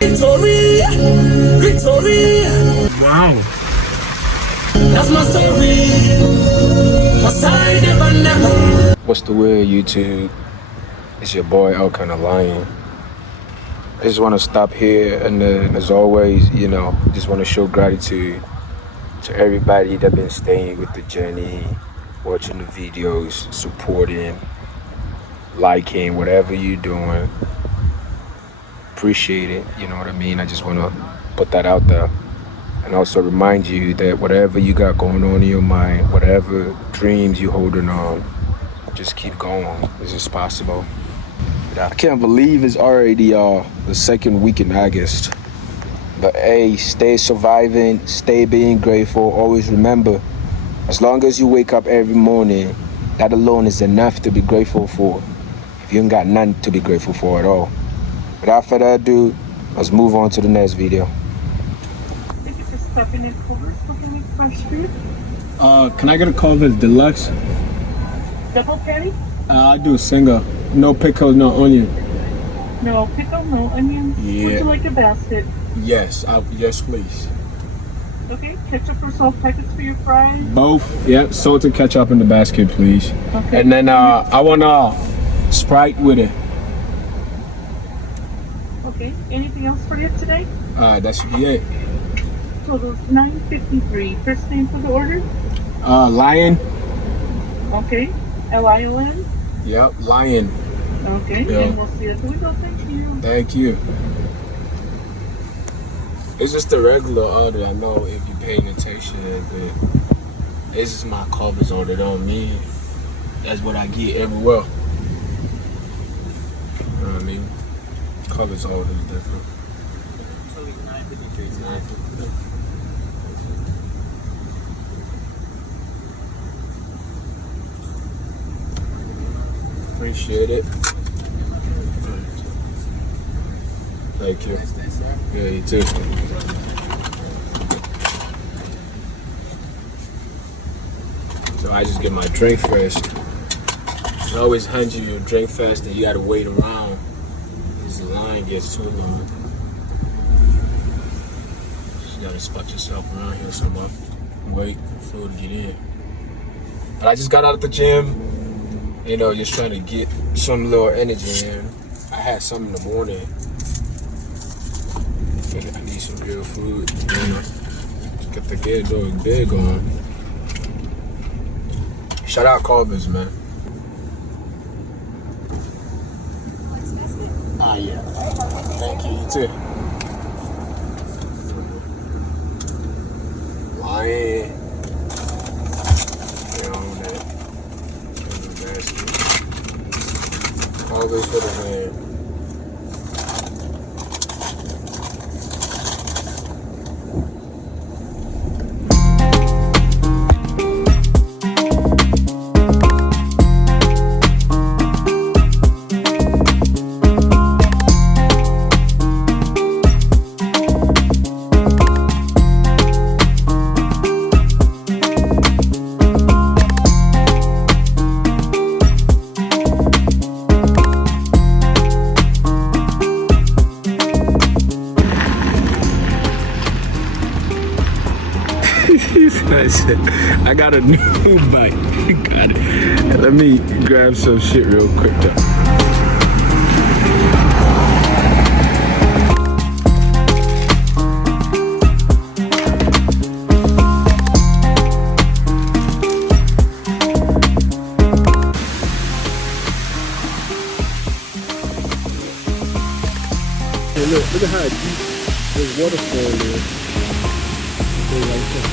Victory, victory. Wow. That's my story. Cause I never. What's the word, YouTube? It's your boy Elkanah Lion. I just want to stop here and as always, you know, just want to show gratitude to everybody that been staying with the journey, watching the videos, supporting, liking, whatever you're doing. Appreciate it, you know what I mean? I just want to put that out there and also remind you that whatever you got going on in your mind, whatever dreams you're holding on, just keep going. This is possible. I can't believe it's already the second week in August. But hey, stay surviving, stay being grateful. Always remember, as long as you wake up every morning, that alone is enough to be grateful for. If you ain't got none to be grateful for at all. Without further ado, let's move on to the next video. Thank you for stopping in Culver. What can we flash for you? Can I get a Culver's Deluxe? Double patty? I'll do a single. No pickles, no onion. No pickle, no onion. Yeah. Would you like a basket? Yes, yes please. Okay, ketchup or salt packets for your fries? Both, yep, salt and ketchup in the basket, please. Okay. And then I want Sprite with it. Okay, anything else for you today? That should be it. Total's $9.53. First name for the order? Lion. Okay, Lion? Yep, Lion. Okay, Yeah. and we'll see you at the window. Thank you. Thank you. It's just a regular order. I know if you're paying attention, but it's just my Culver's order. Don't mean that's what I get everywhere. You know what I mean? Culver's order is different. Appreciate it. Thank you. Yeah, you too. So I just get my drink first. I always hand you your drink first and you gotta wait around because the line gets too long. You gotta spot yourself around here somewhere. Wait for food to get in. But I just got out of the gym. You know, just trying to get some little energy in. I had some in the morning. I need some real food. You know, get the kid doing big on. Shout out Culver's, man. Yeah. Thank you. You too. Lion. Always for the man. I got a new bike. Got it. Let me grab some shit real quick though. Hey, look at how deep this waterfall is. Right there.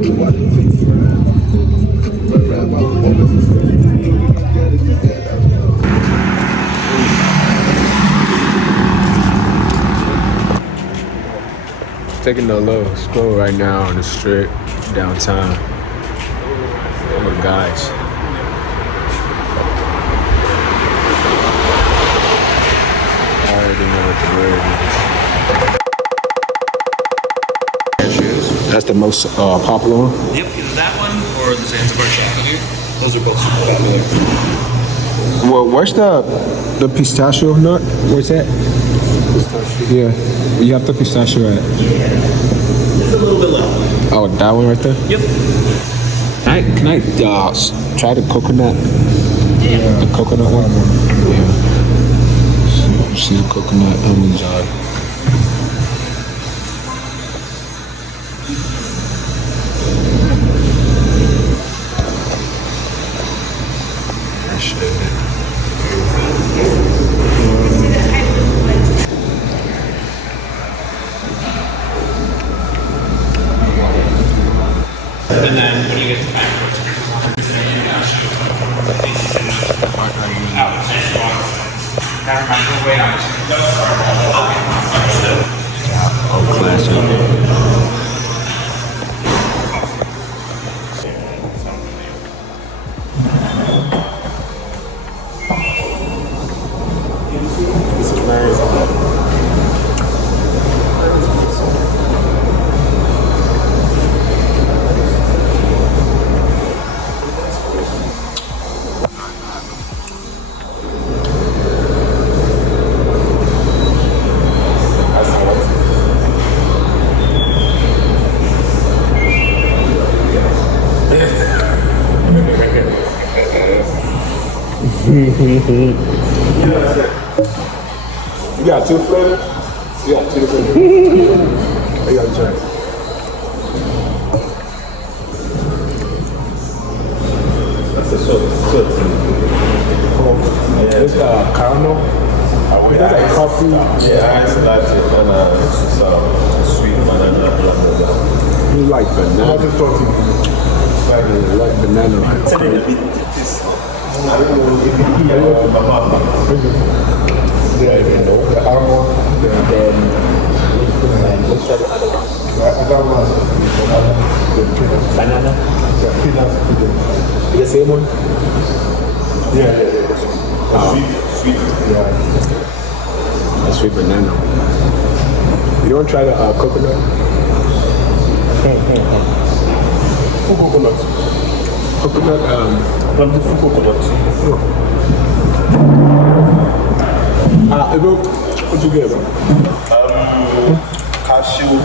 Taking a little stroll right now on the strip downtown. Oh my gosh. I already know what the word is. That's the most popular one? Yep, either that one or the Zanzibar Chandelier. Those are both super popular. Well, where's the pistachio nut? Where's that? Pistachio. Yeah, you have the pistachio at. There's a little bit left. Oh, that one right there? Yep. Can I try the coconut? Yeah. The coconut one? Yeah. See the coconut almond jar. And then when you get to back, You got two flavors? You got two flavors. You got to try. That's a short. Yeah, it's caramel. With It's like ice. coffee. Yeah, ice latte and some sweet banana. You like banana? What's it I like banana. I don't know if you hear Mama. Yeah, you know. The almond, then what's that other one? The banana. The peanuts to the. The same one? Yeah. Sweet. Yeah. The sweet banana. You don't try the coconut? Full coconut. Coconut, From the full coconut. What you get? Cashew and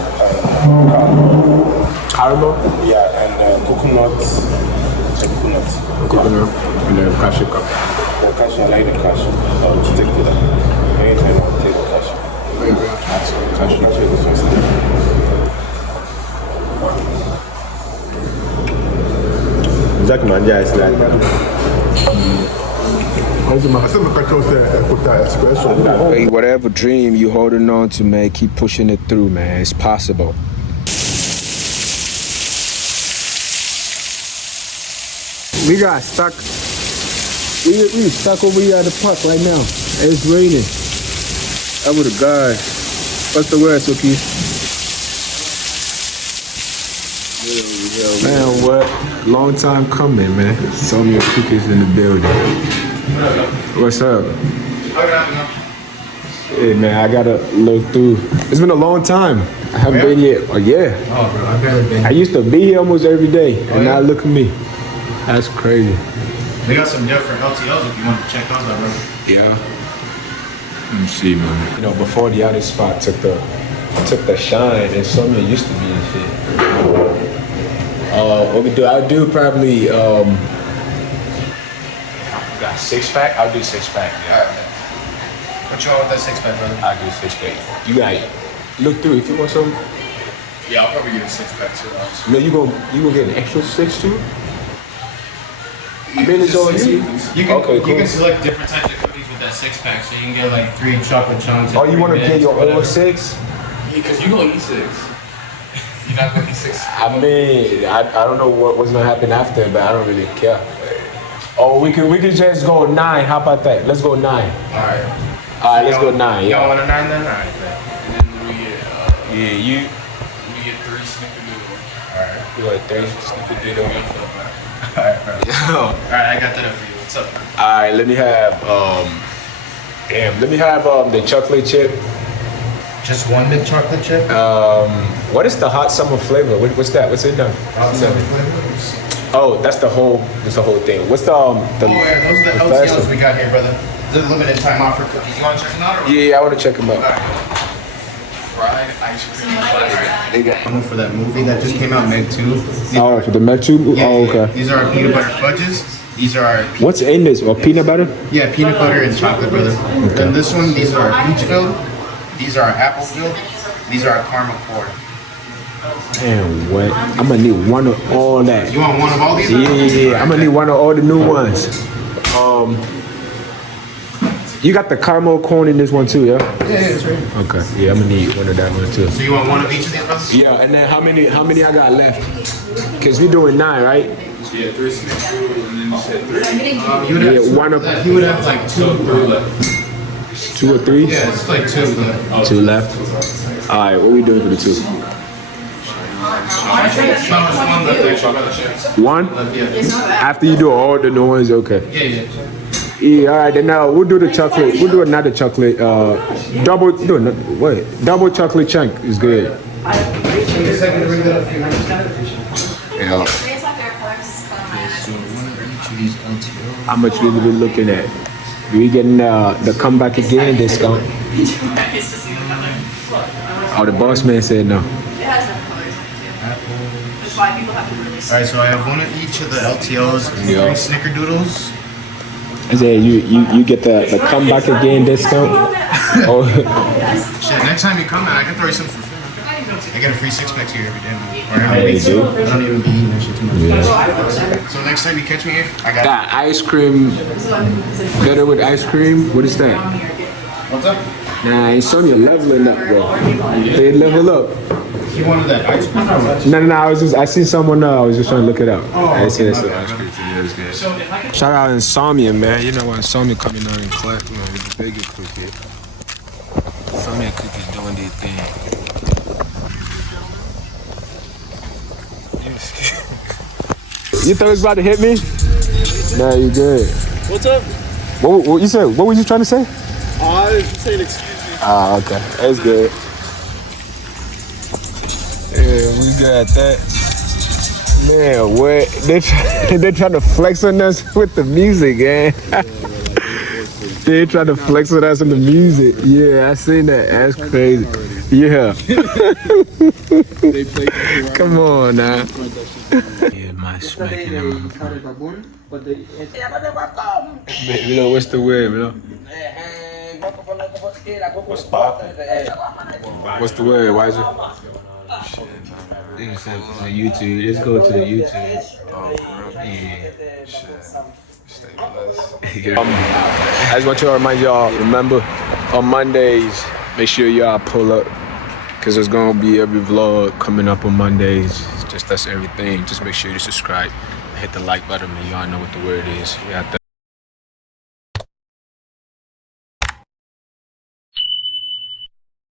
Caramel? yeah, and coconut. Coconut, and then cashew cup. The cashew, I like the cashew. I'll stick to that. Anytime I'll take the cashew. Cashew chip is just Jack Manja is like Hey, whatever dream you holding on to, man, keep pushing it through, man. It's possible. We got stuck. We stuck over here at the park right now. It's raining. Over the guy. What's the word, Suki? Man, what? Long time coming, man. So many cookies in the building. What's up? Hey, man, I gotta look through. It's been a long time. I haven't been yet. Oh, yeah. Oh, bro, I've never been. I used to be here almost every day, and now look at me. That's crazy. They got some different LTLs if you want to check those out, bro. Yeah. Let me see, man. You know, before the other spot took the shine, and Sonia used to be and shit. What we do? I'll do probably got 6-pack. I'll do 6-pack. Yeah. What you want with that 6-pack, brother? I'll do 6-pack. You got it. Look through if you want some. Yeah, I'll probably get a 6-pack too. Honestly. No, you gonna get an extra 6 too? I mean, it's all you. You can, Okay, cool. you can select different types of cookies with that 6-pack, so you can get like 3 chocolate chunks. Oh, you want to get your own 6? Because you gonna eat 6. You're not gonna be 6. I mean, I don't know what's gonna happen after, but I don't really care. Oh, we could just go 9. How about that? Let's go 9. Alright. Alright, let's go 9. Y'all Yeah. want a 9 then? Alright. And then we get Yeah, we get 3 snickerdoodle. Alright. you got 30 snickerdoodle. Alright, I got that up for you. What's up? Alright, let me have the chocolate chip. Just one mint chocolate chip? What is the hot summer flavor? What's that? What's in there? Oh, that's the whole thing. What's the Oh yeah, those are the fast LTOs one? we got here, brother. The limited time offer cookies. You wanna check them out or? Yeah, I want to check them out. Fried ice cream. They got I'm for that movie that just came out, Meg 2. oh for the Met tube. Yeah, Oh, yeah. okay. These are our peanut butter fudges. These are our What's in this? Or peanut butter? yeah, peanut butter and chocolate, brother. Then this one, these are our peach filled. These are our apple filled. These are our caramel core. Man, what? I'm gonna need one of all that. You want one of all these? Yeah, I'm gonna need one of all the new ones. You got the caramel corn in this one too, yeah? Yeah, it's right. Okay. Yeah, I'm gonna need one of that one too. So you want one of each of these, brothers? Yeah, and then how many I got left? Cause we doing 9, right? Yeah, 3 snickerdoodles and then you said 3. You would Yeah, have one of he would have like 2 or 3 left. 2 or 3? Yeah, it's like 2 left. 2 left. All right, what we doing for the 2? No, it's one left actually, brother. 1? After you do all the new ones, okay. Yeah. Yeah, all right. Then now we'll do the chocolate. We'll do another chocolate. Double. No, no, wait. Double chocolate chunk is good. Yeah. How much we be looking at? We getting the comeback again discount? Oh, the boss man said no. It has no colors too. That's why people have to really. Alright, so I have one of each of the LTOs and Yeah. 3 snickerdoodles. I said you get the comeback again discount. Oh, Shit, next time you come, man, I can throw you some for free. I get a free 6-pack here every day, man. Or every you week. do? I don't even be eating that shit too much. So next time you catch me here, I got that ice cream better with ice cream. What is that? What's up? Nah, ain't some you leveling up, bro. They level up. You wanted that ice cream or what? No. I seen someone. I was just trying to look it up. I said it's ice cream. Yeah, it's good. Shout out Insomnia, man. You know what Insomnia coming out in class, man, with the bigger cookie. Insomnia cookies doing their thing. You thought it was about to hit me? Nah, you good. What's up? What you said? What were you trying to say? I was just saying excuse me. Ah, okay. That's good. Yeah, we got that. Man, what? They trying to flex on us with the music, man. They trying to flex on us with the music. Yeah, I seen that. That's crazy. Yeah. Come on now. Yeah, my smacking them. Below, what's the word, below? What's poppin'? What's the word, Wiser? It's on YouTube. Just go to the YouTube. Yeah. I just want to remind y'all, remember, on Mondays, make sure y'all pull up, because there's going to be every vlog coming up on Mondays. Just that's everything. Just make sure you subscribe, hit the like button, and y'all know what the word is. We out there.